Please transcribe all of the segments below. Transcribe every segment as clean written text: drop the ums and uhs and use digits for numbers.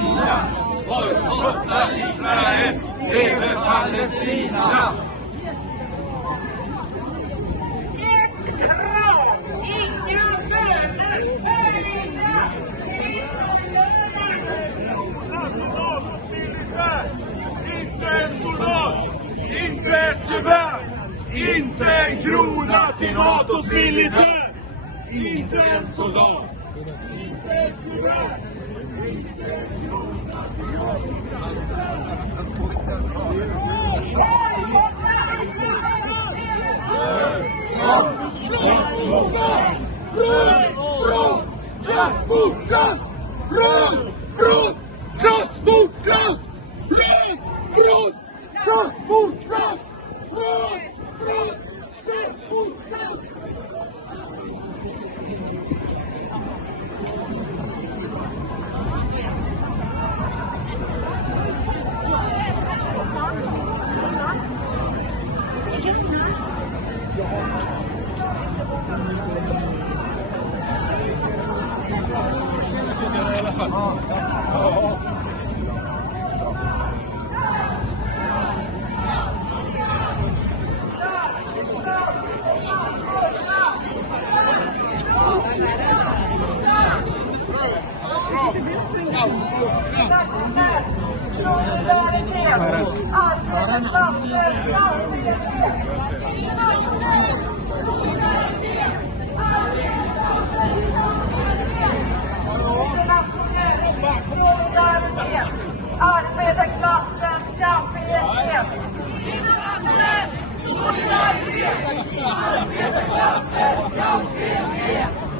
Bojkotta Israel, leve Palestina! Inte en soldat, inte ett gevär, inte en krona till NATOs militär. Inte en soldat, inte ett gevär, inte en krona till Arbetarklassen kamp i enhet. Arbetarklassens kamp i enhet.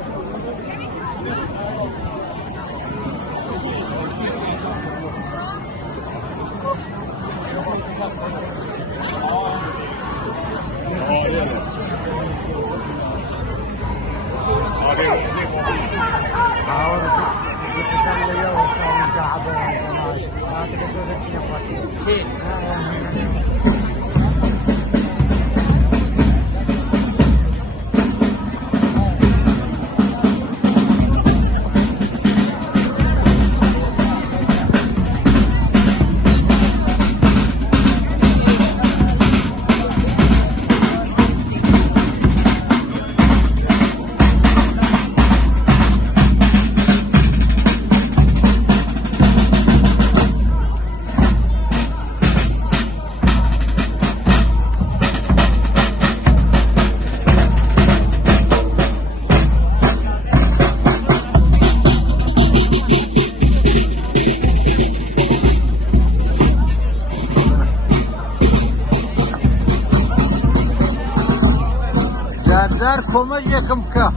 زار كوما جاكم كا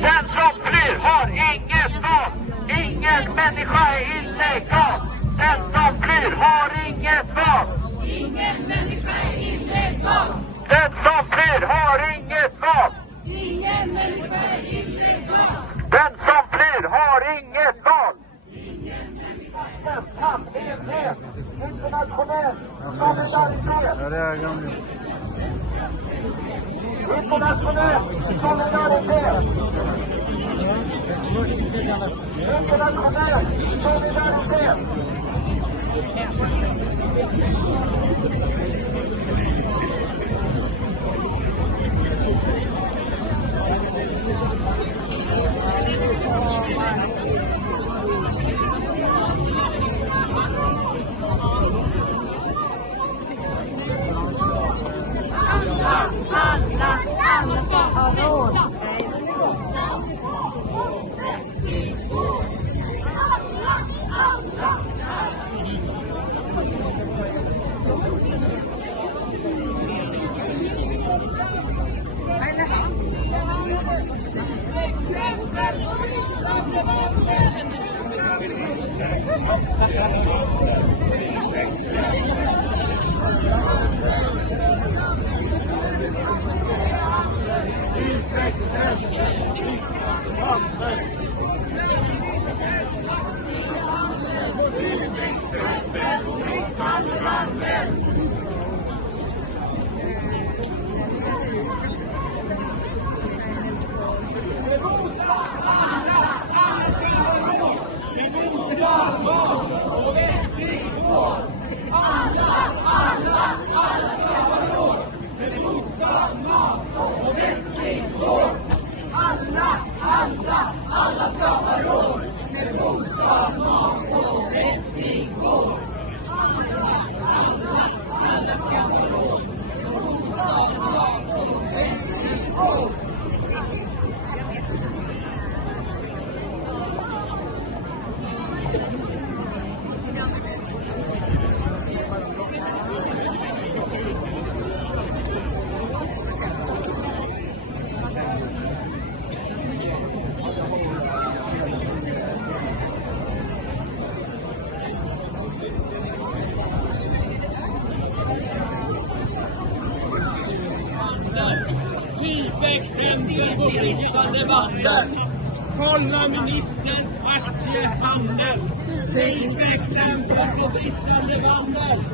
Den som flyr har inget val. Ingen människa är illegal. Den som flyr har inget val. Ingen människa är illegal. Den som flyr har inget val. Ingen människa är illegal. Den som flyr har inget val. Ingen människa är illegal. Internationell solidaritet. Internationell solidaritet! Internationell solidaritet! Typexempel på bristande vandel. Kolla ministerns aktiehandel. Typexempel på bristande vandel.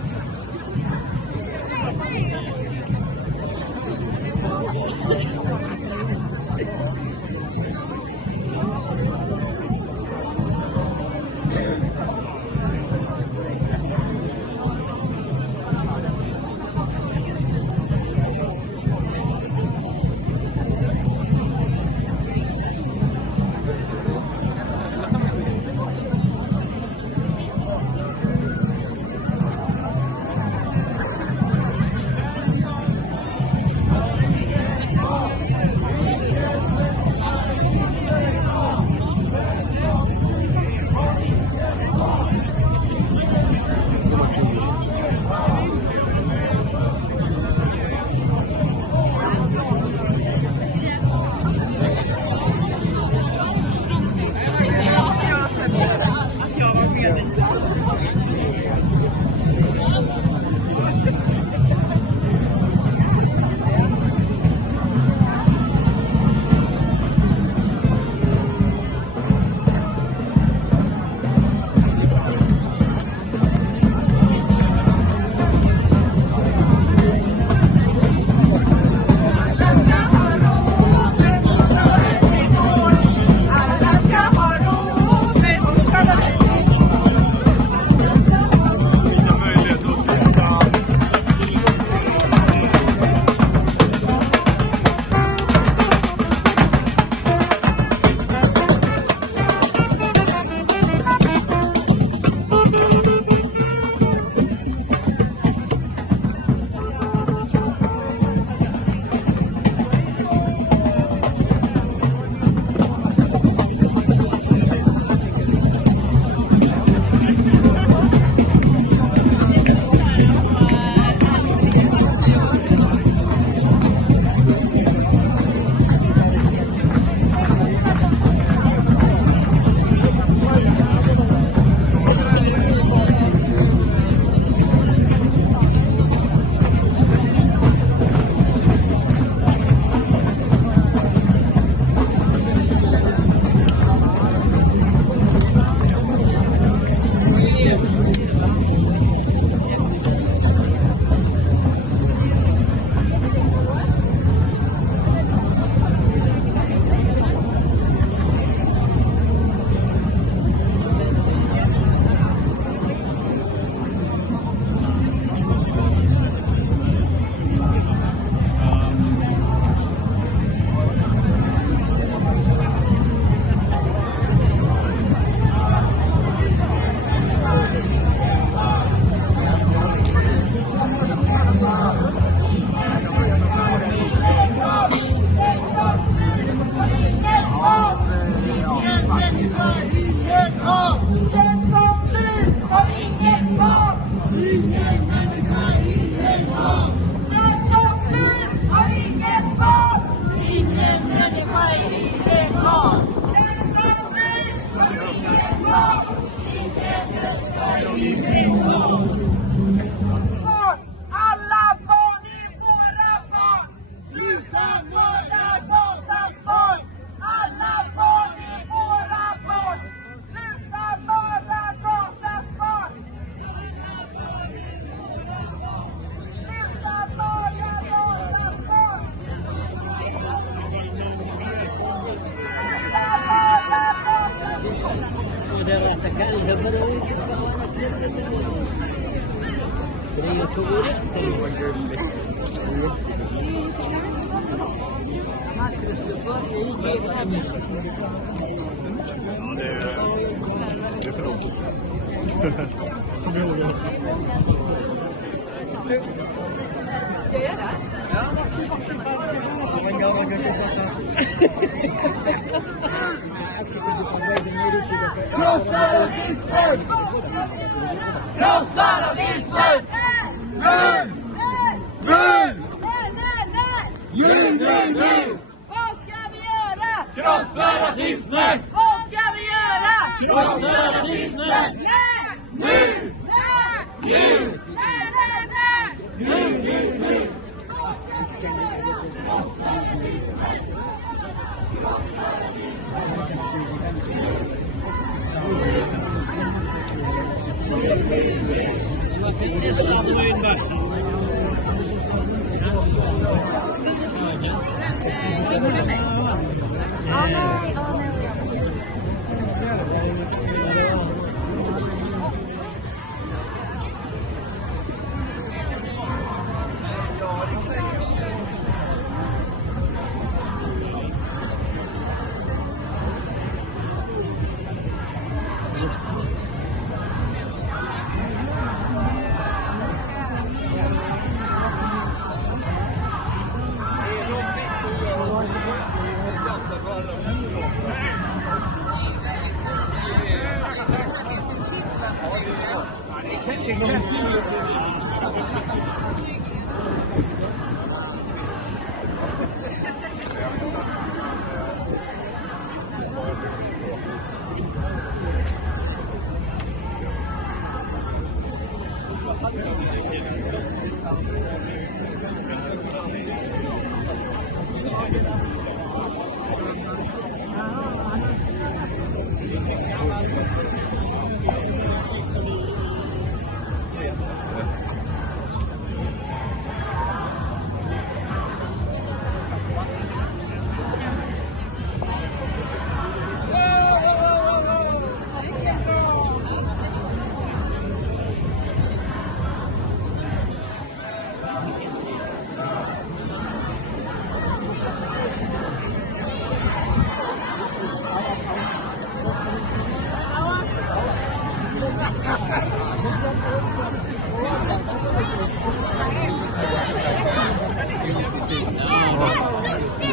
Alla barn är våra barn! Sluta mörda Gazas barn! Alla barn är våra barn! Sluta mörda Gazas barn! Alla barn är våra barn! Sluta mörda Gazas barn! Det är för långt. Krossa rasismen! Krossa rasismen! Nej! Nej! Nej! Vad ska vi göra? Krossa rasismen! Vad ska vi göra? Krossa rasismen! Nej! Nu! Nej! Nu! Nej, nej, nej! Nu! Vad ska vi göra? Krossa rasismen!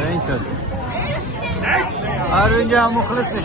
ده انت ارجع مخلصي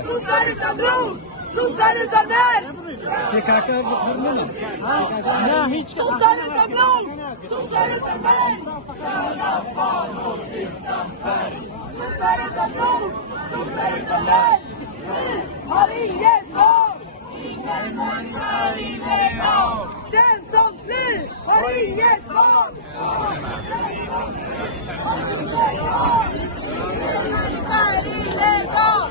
Sossar utan blod! Sossar utan män! Sossar utan blod! Sossar utan män! Röda fanor utan färg! Sossar utan blod! Sossar utan män! Vi har inget val! Ingen människa är illegal. Den som flyr har inget val. Ingen människa är illegal.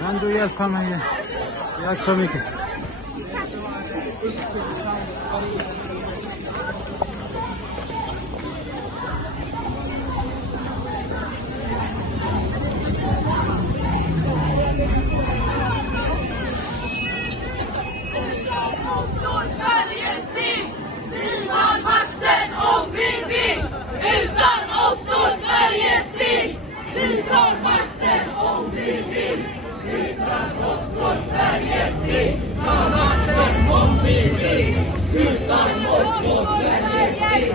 Kan du hjälpa mig? Tack så mycket. Står Sverige still. Vi har makten om vi vill. Utan oss står Sverige still. Vi tar makten om vi vill. Utan oss står Sverige still. Tar makten om vi vill. Utan oss står Sverige still.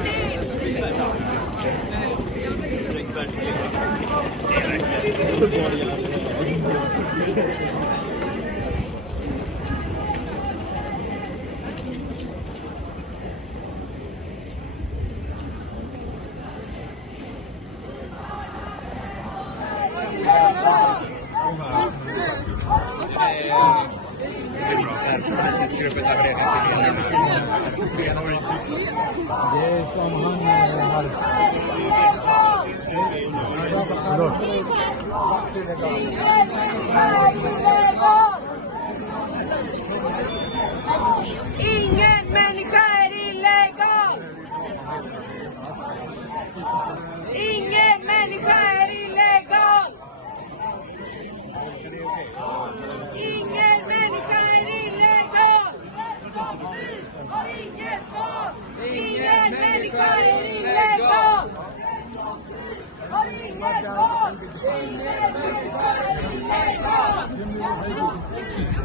Ingen människa är illegal. Ingen människa är illegal. Ingen människa är illegal. Har inget val. Ingen människa är illegal. Har inget val. Ingen människa är illegal.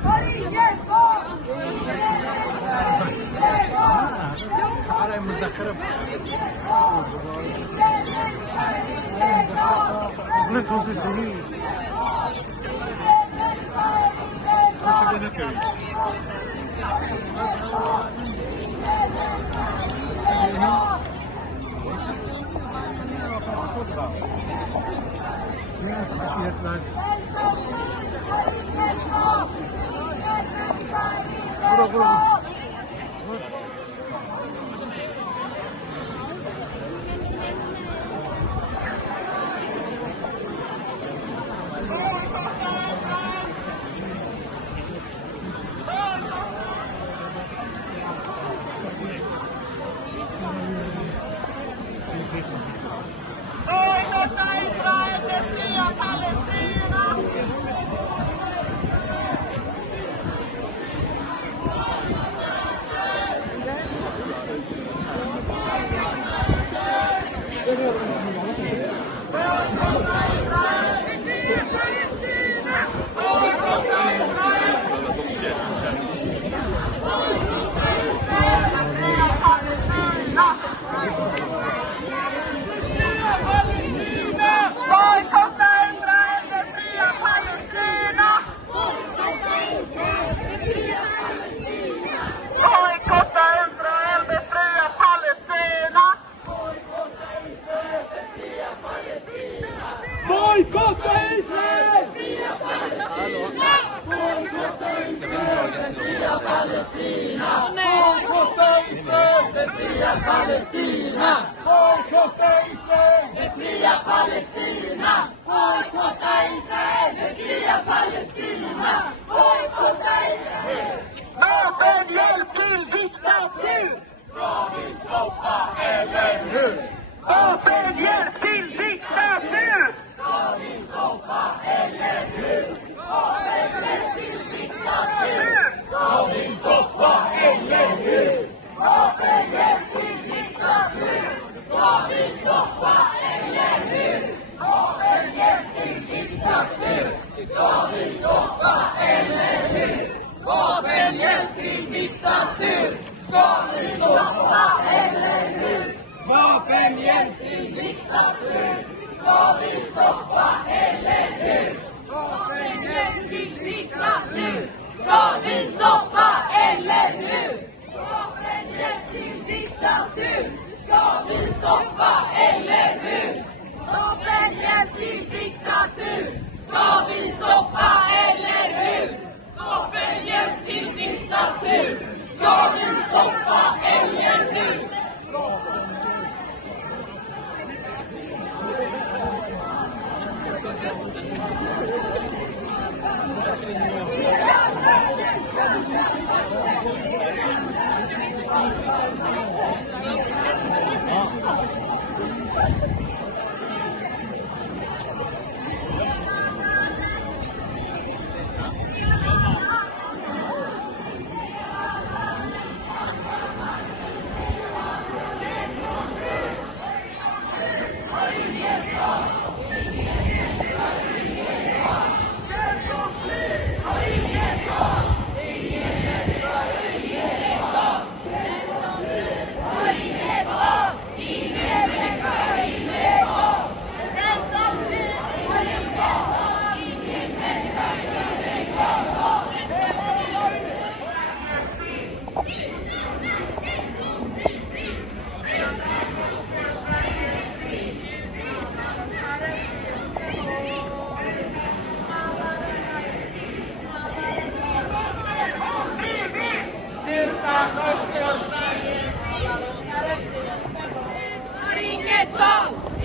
Har inget val. Befria Palestina! Bojkotta Israel! Befria Palestina! Bojkotta Israel! Befria Palestina! Bojkotta Israel! Vapenhjälp till diktatur! Ska vi stoppa eller hur? Vapenhjälp till diktatur! Ska vi stoppa eller hur? Vapenhjälp till diktatur! Ska vi stoppa eller hur? Vapenhjälp till diktatur! Ska vi stoppa eller hur? Vapenhjälp till diktatur! Ska vi stoppa eller hur? Vapenhjälp till diktatur! Ska vi stoppa eller hur? Vapenhjälp till Diktatur! Ska vi stoppa eller hur? Vapenhjälp till diktatur! Ska vi stoppa eller hur? Vapenhjälp till diktatur! Ska vi stoppa eller hur? Vapenhjälp till diktatur! Ska vi stoppa eller hur? Vapenhjälp till diktatur! Ska vi stoppa eller hur?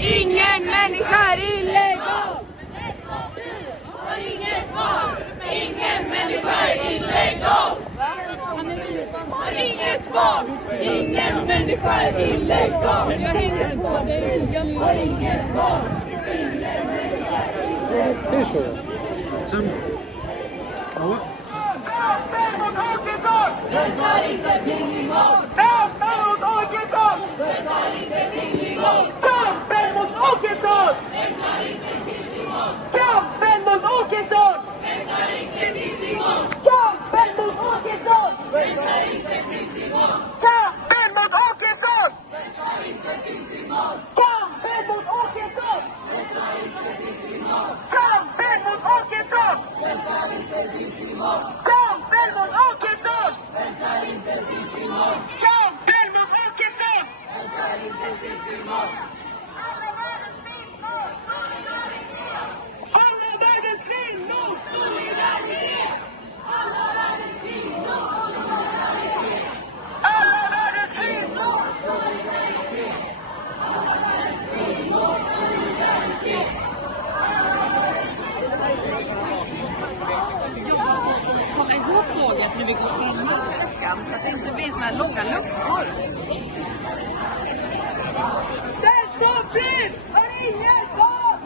Ingen människa är illegal! Har inget val! Ingen människa är illegal! Har inget val! Ingen människa är illegal! Jag hänger på dig. Har inget val! Ingen människa är illegal! Kampen mot Åkesson! Väntar inte till imorgon! Kampen mot Åkesson! Väntar inte till imorgon! Kampen mot Åkesson! Väntar inte till imorgon! Kampen mot Åkesson! Väntar inte till imorgon! Kampen mot Åkesson! Väntar inte till imorgon! Kampen mot Åkesson! Väntar inte till imorgon! Kampen mot Åkesson! Väntar inte till imorgon! Kampen mot Åkesson! Väntar inte till imorgon! Kampen mot Åkesson! Väntar inte till imorgon! Kampen mot Åkesson! Väntar inte till imorgon! Alla världens kvinnor! Solidaritet! Alla världens kvinnor! Solidaritet! Alla världens kvinnor! Solidaritet! Alla världens kvinnor! Solidaritet! Komma ihåg tåget när vi går på den här sträckan så att det inte blir såna här långa luckor. Den som flyr har inget val!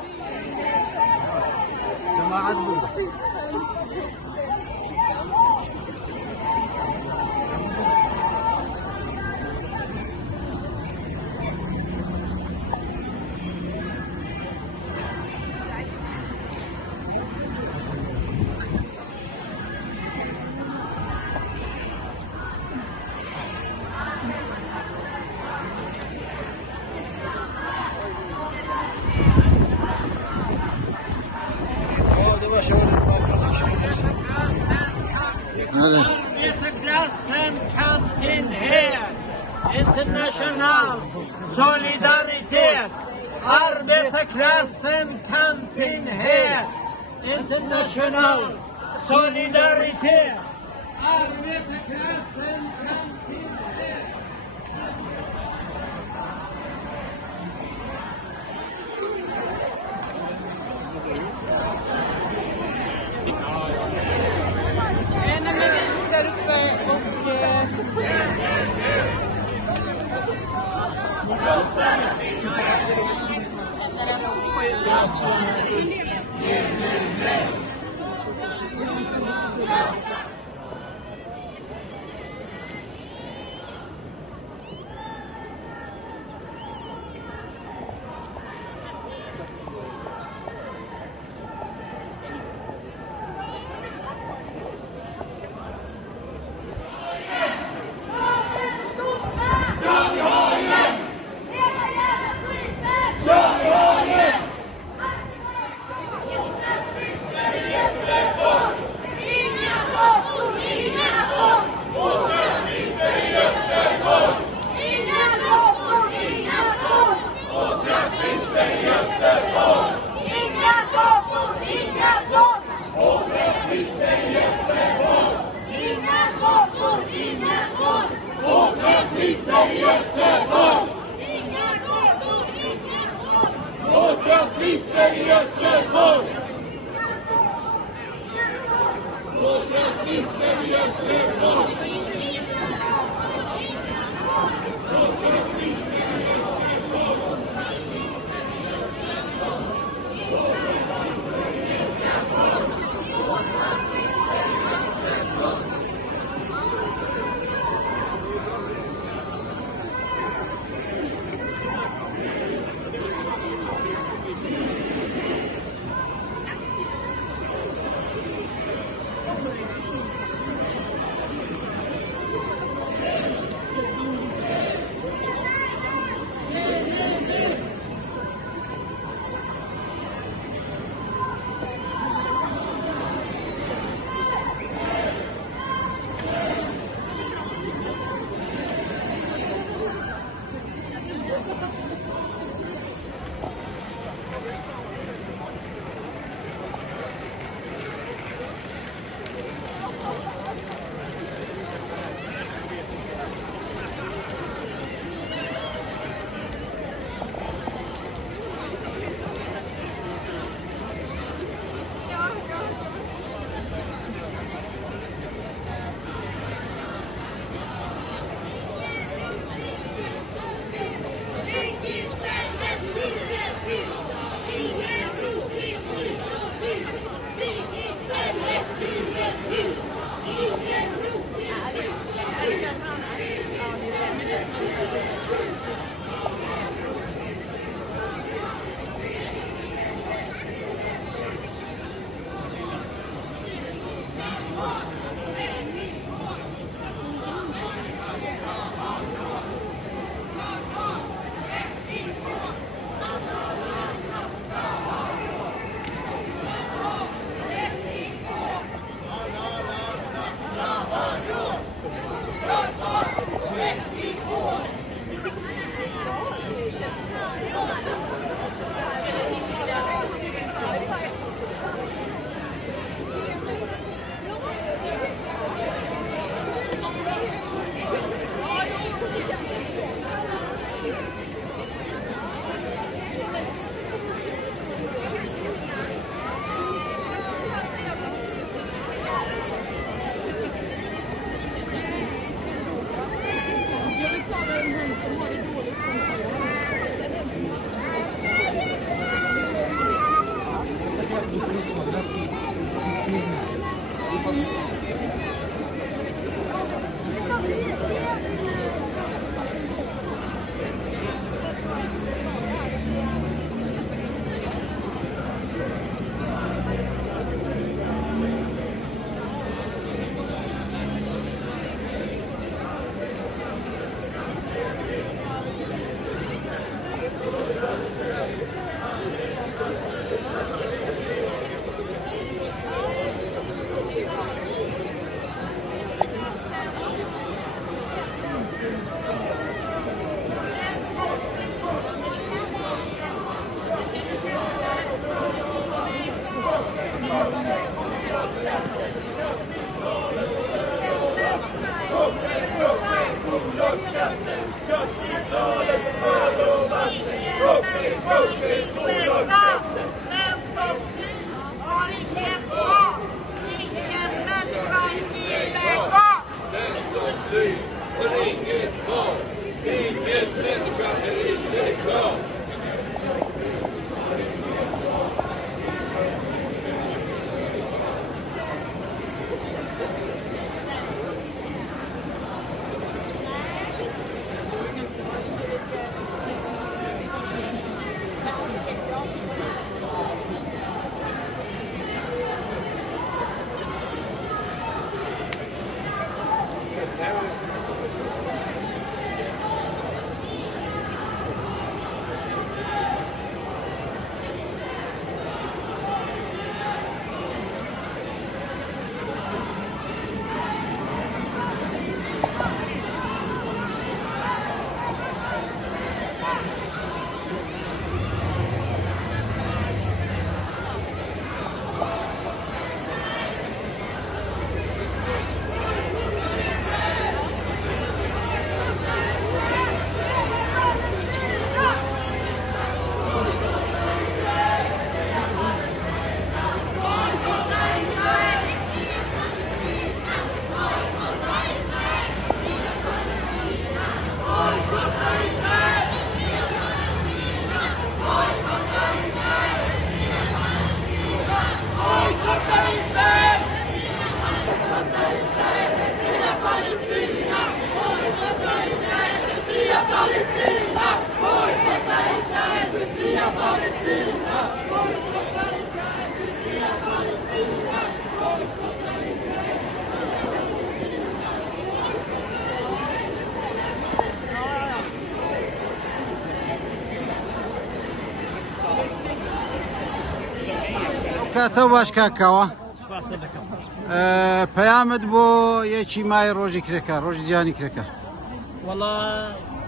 Arbetarklassen kampen här. International solidaritet. Arbetarklassen kampen här. International solidaritet. Arbetarklassen kampen här. Palestina! Bojkotta Israel! Befria Palestina! Bojkotta Israel! Befria Palestina! Bojkotta Israel! کاتەو باش کاکەوە پەیامت بۆ یەکی مای ڕۆژی کرێکار ڕۆژی جیهانی کرێکار. وەڵا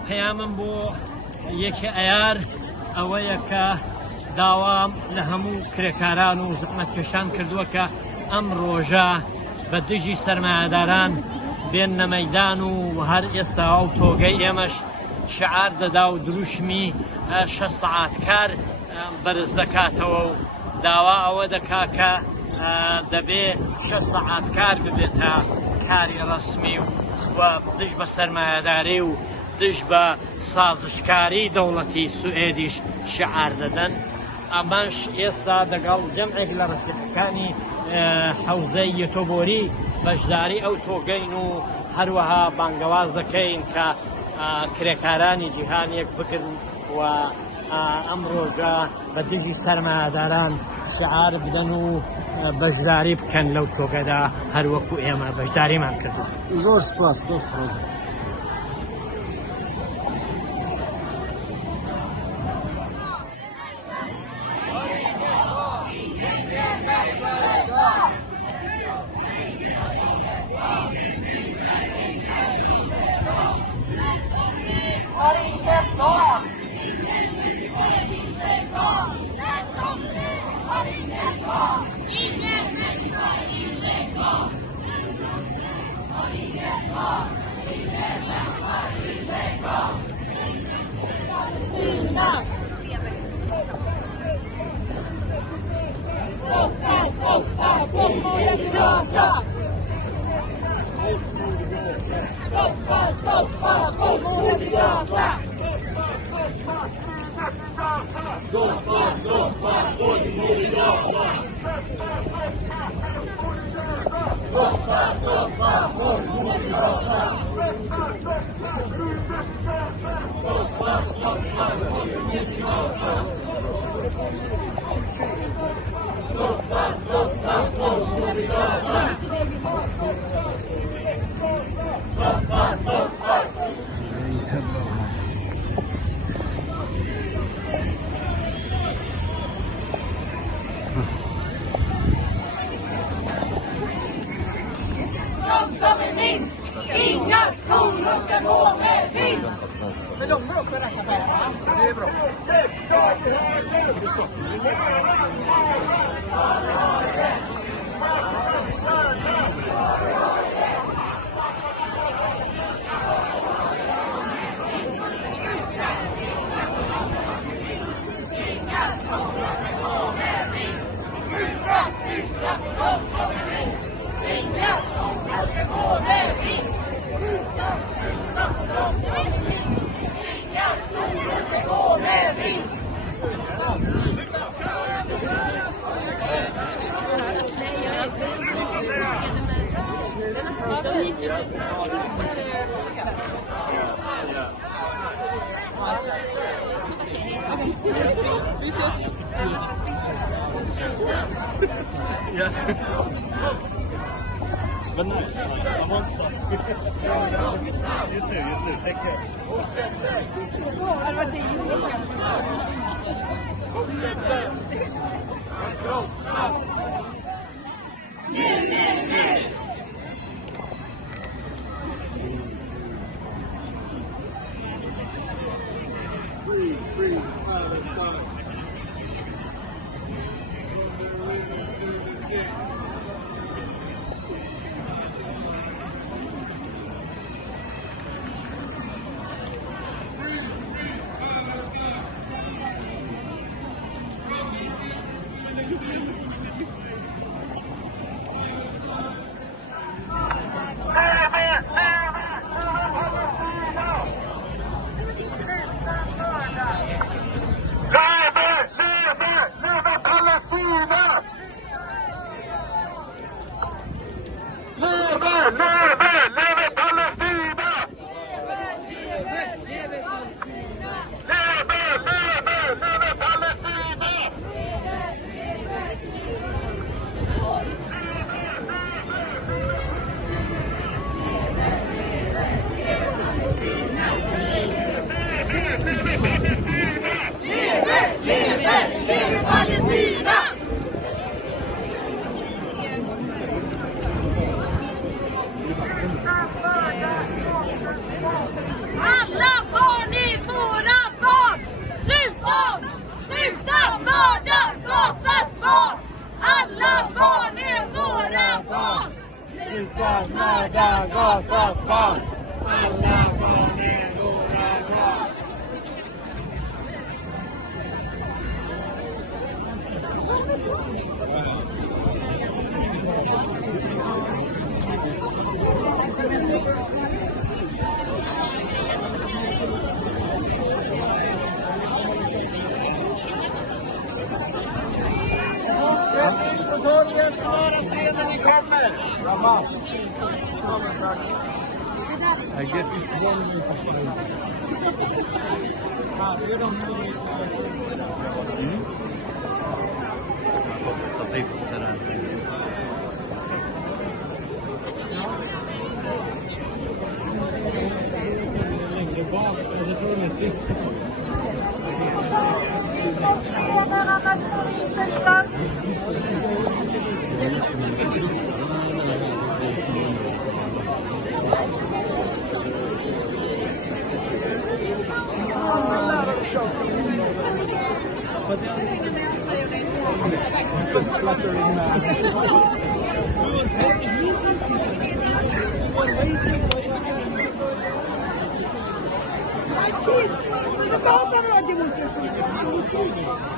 پەیامم بۆ یەکی ئەیار ئەوەیە کە داوام لە هەموو کرێکاران و زەحمەتکێشان کردووە کە ئەم ڕۆژە بە دژی سەرمایەداران بێنە مەیدان و هەر ئێستا و تۆگەی ئێمەش شعار دەدا و دروشمی 6 سەعات کار بەرز دەکاتەوە و داوا ئەوە دەکا کە دەبێ 6 سەعات کار ببێتە کاری ڕەسمی و دژ بە سەرمایەداری و دژ بە سازشکاری دەوڵەتی سوئێدیش شعار دەدەن. ئەمەش ئێستا دەگەڵ جەمعێک لە ڕەفیقەکانی حەوزەی یەتۆبۆری بەشداری ئەو تۆگەین و هەروەها بانگەواز دەکەین کە کرێکارانی جیهانیەک بکرد و ئەم ڕۆژە بە دژی سەرمایەداران شعار بدەن و بەشداری بکەن لەو تۆگەدا هەروەکو ئێمە بەشداریمان کردو. زۆر سپاس دەست De som är minst, inga skolor ska gå med vinst. Men de går också att räkna på. Det är bra. Yeah. But no, I want some. You too. Take care. Free Palestine. leve Palestina! Alla barn i våra barn! Sluta mörda Gazas barn! Alla barn är våra barn! Sluta mörda Gazas barn! Alla barn är våra barn! På torget snarast sedan ni kommer. I guess it's one Cosa fa la dimostrazione?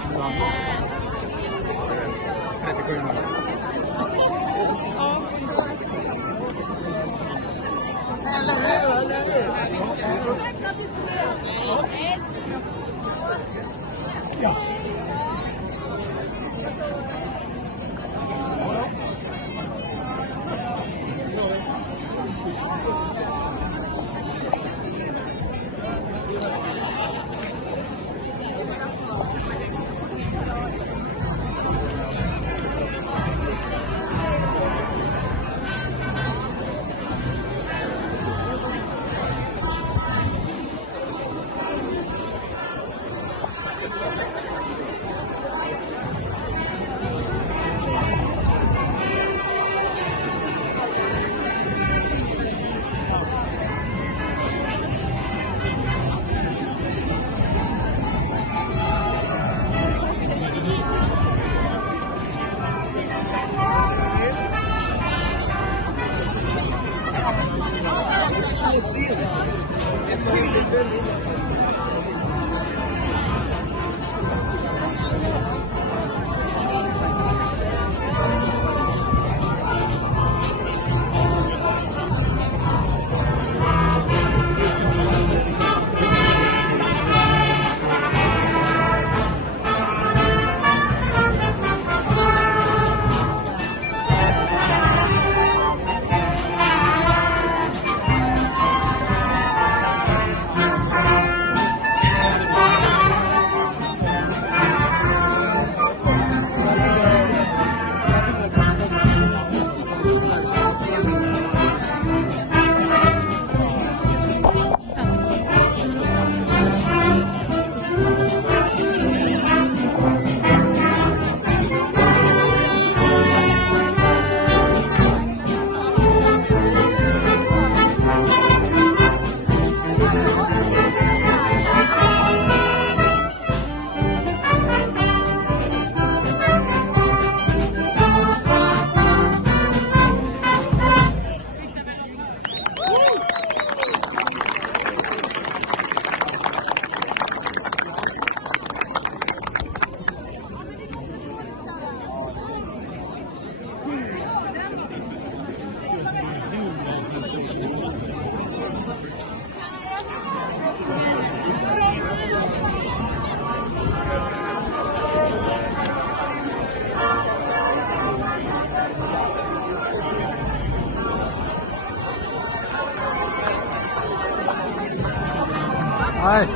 Ay,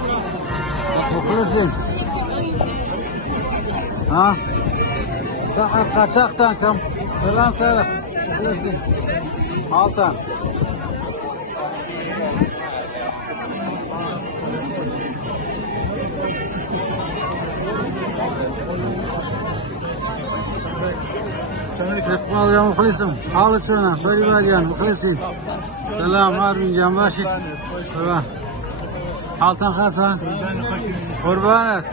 muklisin. Ha? Sakar kaçaktan kam. Selam selam. Muklisin. Altan. اقبال يا مخلصم حالتنا بري بريان مخلصين سلام عارفين جان باشي سلام حالتان خاصة قربانك